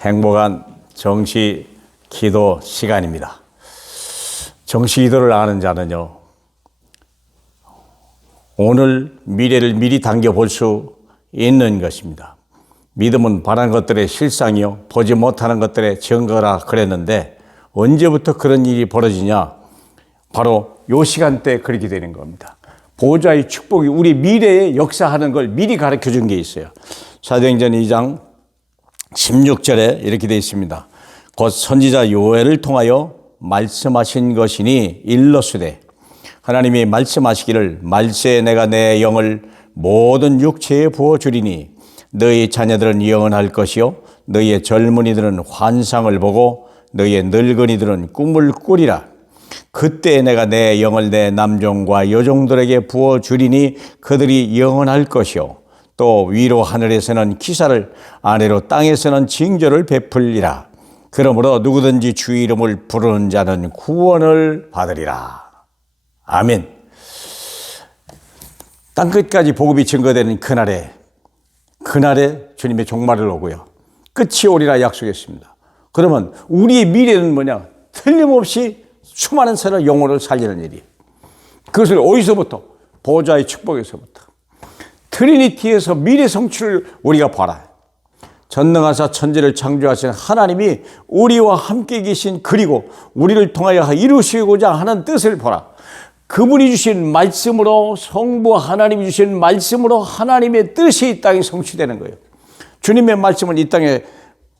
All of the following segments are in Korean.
행복한 정시 기도 시간입니다. 정시 기도를 아는 자는요, 오늘 미래를 미리 당겨볼 수 있는 것입니다. 믿음은 바라는 것들의 실상이요, 보지 못하는 것들의 증거라 그랬는데, 언제부터 그런 일이 벌어지냐? 바로 요 시간대에 그렇게 되는 겁니다. 보호자의 축복이 우리 미래에 역사하는 걸 미리 가르쳐 준 게 있어요. 사도행전 2장 16절에 이렇게 되어 있습니다. 곧 선지자 요엘을 통하여 말씀하신 것이니 일러스되, 하나님이 말씀하시기를 말세에 내가 내 영을 모든 육체에 부어주리니 너희 자녀들은 예언할 것이요 너희의 젊은이들은 환상을 보고 너희의 늙은이들은 꿈을 꾸리라. 그때 내가 내 영을 내 남종과 여종들에게 부어주리니 그들이 예언할 것이요 또 위로 하늘에서는 기사를, 아래로 땅에서는 징조를 베풀리라. 그러므로 누구든지 주의 이름을 부르는 자는 구원을 받으리라. 아멘. 땅끝까지 복음이 증거되는 그날에 주님의 종말을 오고요, 끝이 오리라 약속했습니다. 그러면 우리의 미래는 뭐냐? 틀림없이 수많은 사람의 영혼을 살리는 일이에요. 그것을 어디서부터? 보호자의 축복에서부터. 트리니티에서 미래 성취를 우리가 봐라. 전능하사 천지를 창조하신 하나님이 우리와 함께 계신, 그리고 우리를 통하여 이루시고자 하는 뜻을 보라. 그분이 주신 말씀으로, 성부 하나님이 주신 말씀으로 하나님의 뜻이 이 땅에 성취되는 거예요. 주님의 말씀은 이 땅에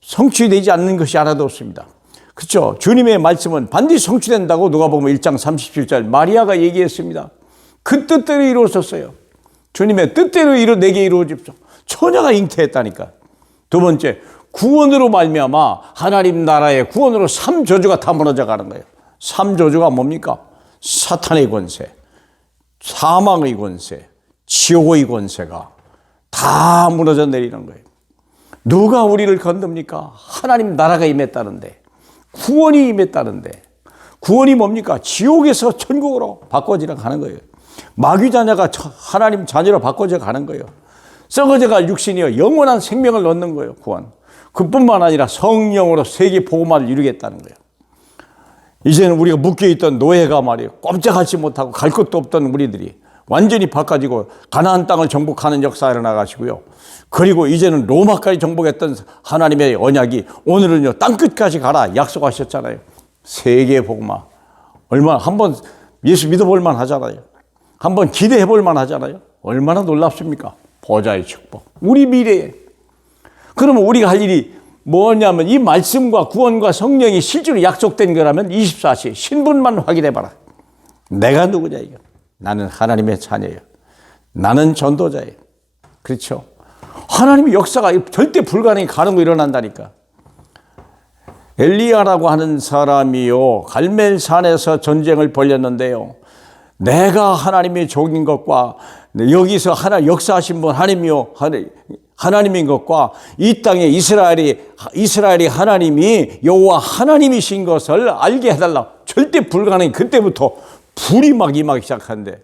성취되지 않는 것이 하나도 없습니다. 그렇죠? 주님의 말씀은 반드시 성취된다고 누가복음 1장 37절 마리아가 얘기했습니다. 그 뜻대로 이루어졌어요. 주님의 뜻대로 내게 이루어집시오. 처녀가 잉태했다니까. 두 번째, 구원으로 말미암아 하나님 나라의 구원으로 3저주가 다 무너져 가는 거예요. 3저주가 뭡니까? 사탄의 권세, 사망의 권세, 지옥의 권세가 다 무너져 내리는 거예요. 누가 우리를 건듭니까? 하나님 나라가 임했다는데, 구원이 임했다는데, 구원이 뭡니까? 지옥에서 천국으로 바꿔지러 가는 거예요. 마귀 자녀가 하나님 자녀로 바꿔져 가는 거예요. 썩어져갈 육신이여 영원한 생명을 얻는 거예요. 구원. 그뿐만 아니라 성령으로 세계 복음화를 이루겠다는 거예요. 이제는 우리가 묶여있던 노예가 말이에요, 꼼짝하지 못하고 갈 곳도 없던 우리들이 완전히 바꿔지고 가나안 땅을 정복하는 역사에 일어나가시고요. 그리고 이제는 로마까지 정복했던 하나님의 언약이 오늘은요, 땅끝까지 가라 약속하셨잖아요. 세계 복음화. 얼마나 한번 예수 믿어볼 만하잖아요. 한번 기대해 볼 만하잖아요. 얼마나 놀랍습니까? 보좌의 축복. 우리 미래에. 그러면 우리가 할 일이 뭐냐면, 이 말씀과 구원과 성령이 실제로 약속된 거라면 24시 신분만 확인해 봐라. 내가 누구냐 이거. 나는 하나님의 자녀예요. 나는 전도자예요. 그렇죠? 하나님의 역사가 절대 불가능히 가는 거 일어난다니까. 엘리야라고 하는 사람이요, 갈멜산에서 전쟁을 벌였는데요, 내가 하나님의 종인 것과 여기서 역사하신 분 하나님인 것과 이 땅에 이스라엘이 하나님이 여호와 하나님이신 것을 알게 해달라. 절대 불가능해. 그때부터 불이 막 임하기 시작하는데,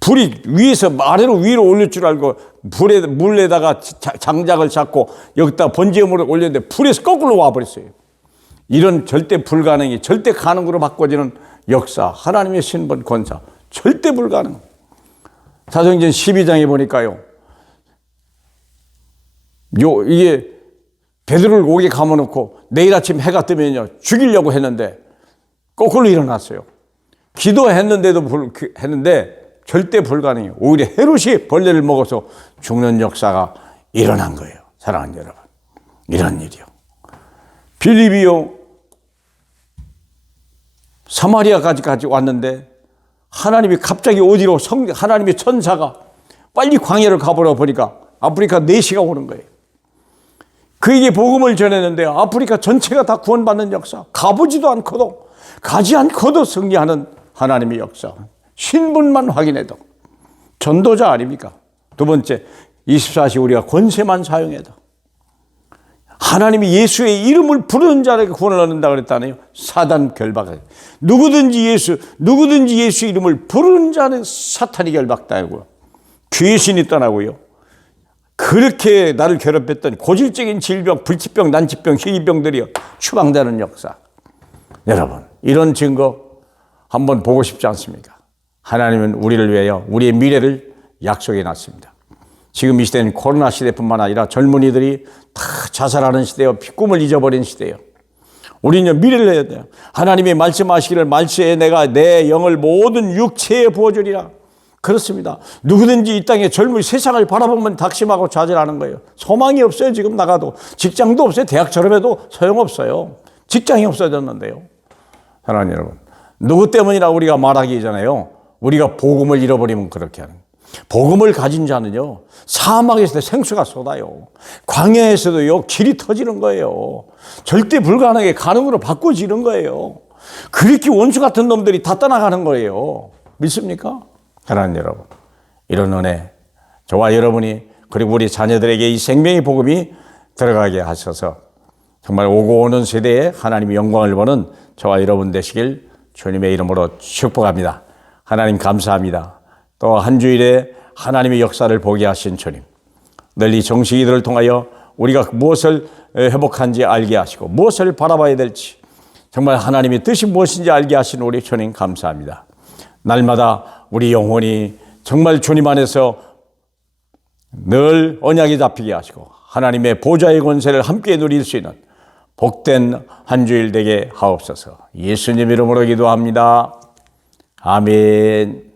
불이 위에서 아래로 위로 올릴 줄 알고 물에다가 장작을 잡고 여기다 번제물을 올렸는데 불에서 거꾸로 와버렸어요. 이런 절대 불가능이 절대 가능으로 바꿔지는 역사, 하나님의 신분 권사, 절대 불가능. 사도행전 12장에 보니까요, 이게 베드로를 옥에 감아놓고 내일 아침 해가 뜨면요 죽이려고 했는데 거꾸로 일어났어요. 기도했는데 절대 불가능해요. 오히려 헤롯이 벌레를 먹어서 죽는 역사가 일어난 거예요. 사랑하는 여러분, 이런 일이요. 빌립이요, 사마리아까지 왔는데 하나님이 갑자기 어디로 하나님의 천사가 빨리 광야를 가보라 보니까 아프리카 4시가 오는 거예요. 그에게 복음을 전했는데 아프리카 전체가 다 구원받는 역사. 가지 않고도 승리하는 하나님의 역사. 신분만 확인해도 전도자 아닙니까? 두 번째, 24시 우리가 권세만 사용해도 하나님이 예수의 이름을 부르는 자에게 구원을 얻는다 그랬다네요. 사단 결박을. 누구든지 예수 이름을 부르는 자는 사탄이 결박당하고요, 귀신이 떠나고요, 그렇게 나를 괴롭혔던 고질적인 질병, 불치병, 난치병, 희귀병들이 추방되는 역사. 여러분, 이런 증거 한번 보고 싶지 않습니까? 하나님은 우리를 위하여 우리의 미래를 약속해 놨습니다. 지금 이 시대는 코로나 시대뿐만 아니라 젊은이들이 다 자살하는 시대요. 꿈을 잊어버린 시대요. 우리는 미래를 해야 돼요. 하나님이 말씀하시기를 말세에 내가 내 영을 모든 육체에 부어주리라. 그렇습니다. 누구든지 이 땅에 젊은 세상을 바라보면 낙심하고 좌절하는 거예요. 소망이 없어요. 지금 나가도. 직장도 없어요. 대학 졸업해도 소용없어요. 직장이 없어졌는데요. 사랑하는 여러분, 누구 때문이라 우리가 말하기 전에요. 우리가 복음을 잃어버리면 그렇게 하는 거예요. 복음을 가진 자는요, 사막에서도 생수가 쏟아요. 광야에서도요, 길이 터지는 거예요. 절대 불가능하게 가능으로 바꿔지는 거예요. 그렇게 원수 같은 놈들이 다 떠나가는 거예요. 믿습니까? 사랑하는 여러분, 이런 은혜, 저와 여러분이 그리고 우리 자녀들에게 이 생명의 복음이 들어가게 하셔서 정말 오고 오는 세대에 하나님의 영광을 보는 저와 여러분 되시길 주님의 이름으로 축복합니다. 하나님 감사합니다. 또 한 주일에 하나님의 역사를 보게 하신 주님, 늘 이 정식이들을 통하여 우리가 무엇을 회복한지 알게 하시고 무엇을 바라봐야 될지 정말 하나님의 뜻이 무엇인지 알게 하신 우리 주님 감사합니다. 날마다 우리 영혼이 정말 주님 안에서 늘 언약이 잡히게 하시고 하나님의 보좌의 권세를 함께 누릴 수 있는 복된 한 주일 되게 하옵소서. 예수님 이름으로 기도합니다. 아멘.